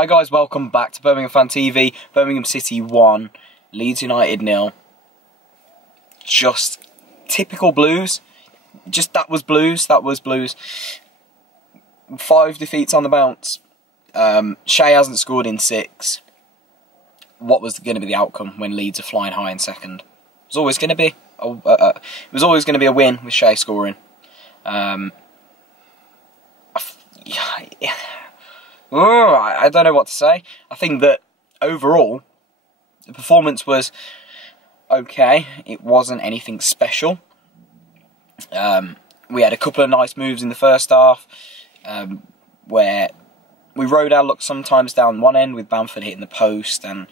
Hi guys, welcome back to Birmingham Fan TV. Birmingham City 1, Leeds United 0. Just typical Blues. That was Blues. 5 defeats on the bounce. Shea hasn't scored in 6. What was going to be the outcome when Leeds are flying high in second? It was always going to be. It was always going to be a win with Shea scoring. I don't know what to say. I think that overall the performance was okay. It wasn't anything special. We had a couple of nice moves in the first half, where we rode our luck sometimes down one end with Bamford hitting the post, and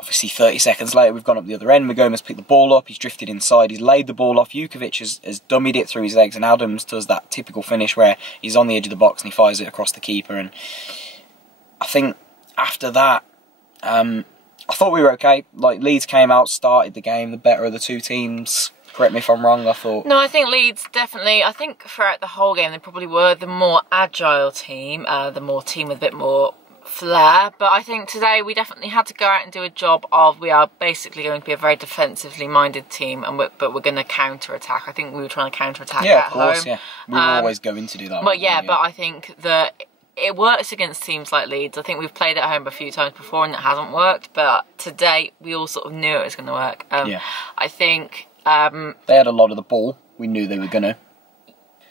obviously 30 seconds later we've gone up the other end. Magoma's picked the ball up, he's drifted inside, he's laid the ball off, Jukovic has dummied it through his legs, and Adams does that typical finish where he's on the edge of the box and he fires it across the keeper. And I think after that, I thought we were okay. Like, Leeds came out, started the game, the better of the two teams. Correct me if I'm wrong, I thought. No, I think Leeds definitely, I think throughout the whole game they probably were the more agile team, the more team with a bit more flair. But I think today we definitely had to go out and do a job of, we are basically going to be a very defensively minded team, and but we're going to counter-attack. I think we were trying to counter-attack at home. Yeah, of course, yeah. We were always going to do that. But yeah, but I think that it works against teams like Leeds. I think we've played at home a few times before and it hasn't worked, but today we all sort of knew it was going to work. Yeah. I think they had a lot of the ball. We knew they were going to.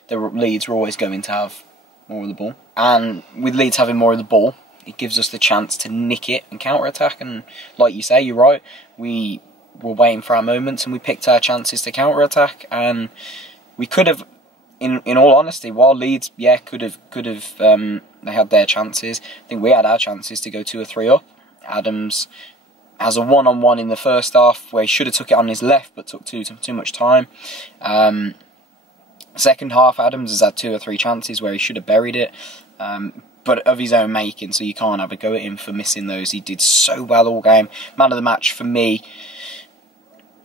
Leeds were always going to have more of the ball. And with Leeds having more of the ball, it gives us the chance to nick it and counter-attack. And like you say, you're right, we were waiting for our moments and we picked our chances to counter-attack. And we could have, in all honesty, while Leeds, yeah, could have, they had their chances. I think we had our chances to go 2 or 3 up. Adams has a one-on-one in the first half where he should have took it on his left but took too much time. Second half, Adams has had 2 or 3 chances where he should have buried it, but of his own making, so you can't have a go at him for missing those. He did so well all game. Man of the match for me,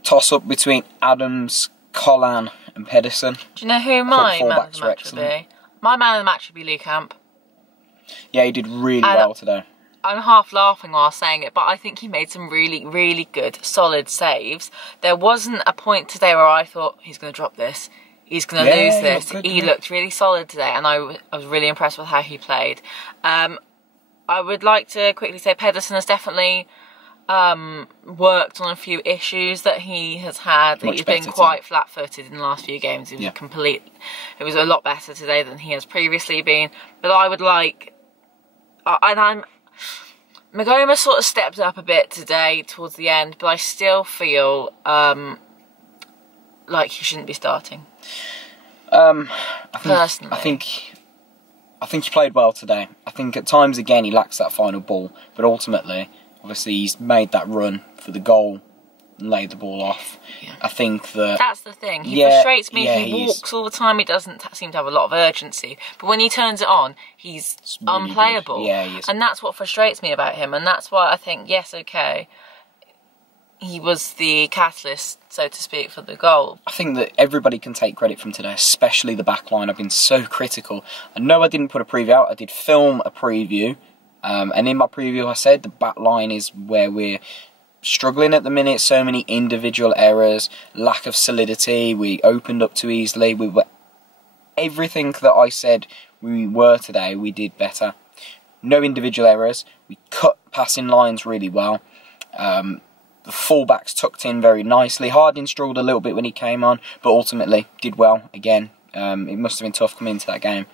toss-up between Adams, Collan and Pedersen. Do you know who my man of the match would be? My man of the match would be Lee Camp. Yeah, he did really well today. I'm half laughing while saying it, but I think he made some really, really good, solid saves. There wasn't a point today where I thought, he's going to drop this, he's going to lose this. He looked really solid today, and I was really impressed with how he played. I would like to quickly say Pedersen has definitely worked on a few issues that he has had. He's been quite flat-footed in the last few games. It was a lot better today than he has previously been. But I would like, Magoma sort of stepped up a bit today towards the end, but I still feel like he shouldn't be starting. Personally, I think he played well today. I think at times again he lacks that final ball, but ultimately, obviously, he's made that run for the goal and laid the ball off. Yeah. I think that's the thing. He frustrates me. He walks all the time. He doesn't seem to have a lot of urgency. But when he turns it on, he's really unplayable. Good. Yeah, he is. And that's what frustrates me about him. And that's why I think, yes, okay, he was the catalyst, so to speak, for the goal. I think that everybody can take credit from today, especially the back line. I've been so critical. I know I didn't put a preview out. I did film a preview. And in my preview I said the back line is where we're struggling at the minute. So many individual errors, lack of solidity, we opened up too easily. Everything that I said we were today, we did better. No individual errors, we cut passing lines really well. The fullbacks tucked in very nicely. Harding struggled a little bit when he came on, but ultimately did well again. It must have been tough coming into that game.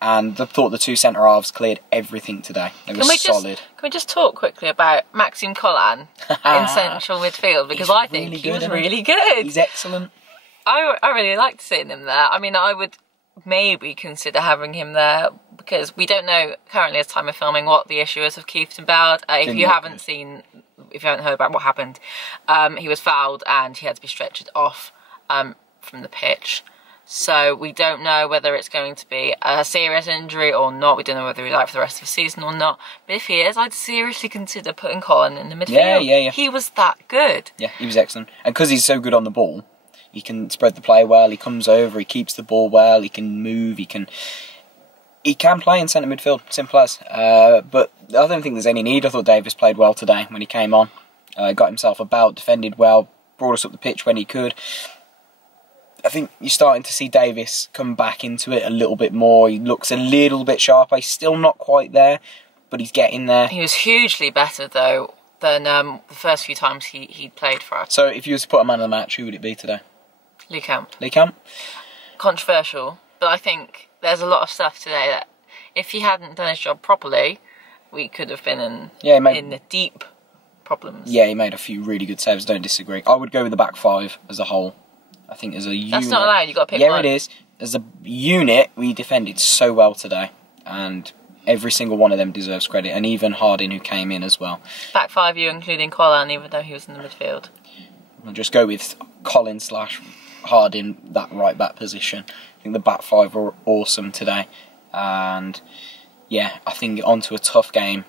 And I thought the 2 centre-halves cleared everything today. They were solid. Can we just talk quickly about Maxime Collan in central midfield? Because I think he was really good. He's excellent. I really liked seeing him there. I mean, I would maybe consider having him there because we don't know currently, as time of filming, what the issue is with Keith Ballard. If you haven't heard about what happened, he was fouled and he had to be stretchered off from the pitch. So we don't know whether it's going to be a serious injury or not. We don't know whether he's out for the rest of the season or not. But if he is, I'd seriously consider putting Colin in the midfield. Yeah. He was that good. Yeah, he was excellent. And because he's so good on the ball, he can spread the play well, he comes over, he keeps the ball well, he can move, he can... He can play in centre midfield, simple as. But I don't think there's any need. I thought Davis played well today when he came on. Got himself about, defended well, brought us up the pitch when he could. I think you're starting to see Davis come back into it a little bit more. He looks a little bit sharper. He's still not quite there, but he's getting there. He was hugely better, though, than the first few times he played for us. So if you was to put a man of the match, who would it be today? Lee Camp. Lee Camp? Controversial, but I think there's a lot of stuff today that if he hadn't done his job properly, we could have been in the deep problems. Yeah, he made a few really good saves, don't disagree. I would go with the back five as a whole. I think as a unit... That's not allowed, you've got to pick one. Yeah, it is. As a unit, we defended so well today, and every single one of them deserves credit, and even Harding, who came in as well. Back five, you including Colin, even though he was in the midfield. I'll just go with Colin / Harding, that right back position. I think the back five were awesome today, and yeah, I think onto a tough game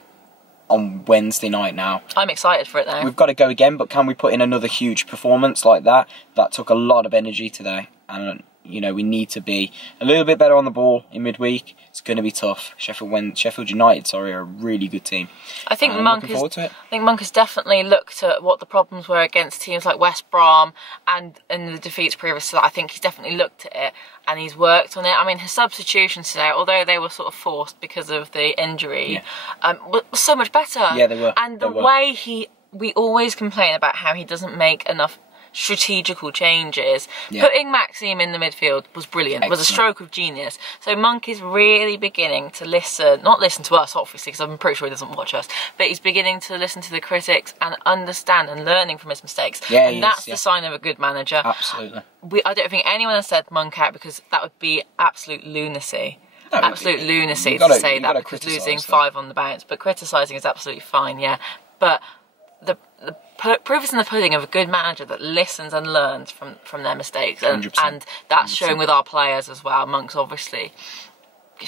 on Wednesday night now. I'm excited for it though. We've got to go again, but can we put in another huge performance like that? That took a lot of energy today, and you know, we need to be a little bit better on the ball in midweek. It's going to be tough. Sheffield United, are a really good team. I think Monk has definitely looked at what the problems were against teams like West Brom and in the defeats previous to that. I think he's definitely looked at it and he's worked on it. I mean, his substitutions today, although they were sort of forced because of the injury, was so much better. Yeah, they were. And the way we always complain about how he doesn't make enough strategical changes. Putting Maxime in the midfield was brilliant. It was a stroke of genius. So Monk is really beginning to listen, not listen to us obviously, because I'm pretty sure he doesn't watch us, but he's beginning to listen to the critics and understand and learning from his mistakes. And that's the sign of a good manager. Absolutely. I don't think anyone has said Monk out, because that would be absolute lunacy. No, absolute lunacy to say that, because losing 5 on the bounce. But criticising is absolutely fine, yeah. But the proof is in the pudding of a good manager that listens and learns from their mistakes, and that's 100%. Showing with our players as well. Monk's obviously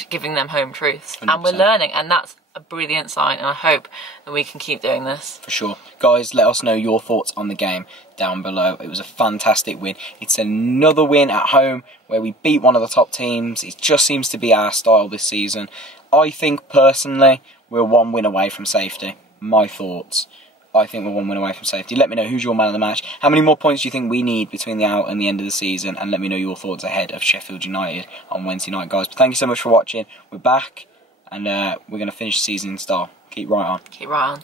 giving them home truths, 100%. And we're learning, and that's a brilliant sign, and I hope that we can keep doing this. For sure. Guys, let us know your thoughts on the game down below. It was a fantastic win. It's another win at home where we beat one of the top teams. It just seems to be our style this season. I think, personally, we're 1 win away from safety. My thoughts. I think we're 1 win away from safety. Let me know who's your man of the match. How many more points do you think we need between the out and the end of the season? And let me know your thoughts ahead of Sheffield United on Wednesday night, guys. But thank you so much for watching. We're back, and we're going to finish the season in style. Keep right on. Keep right on.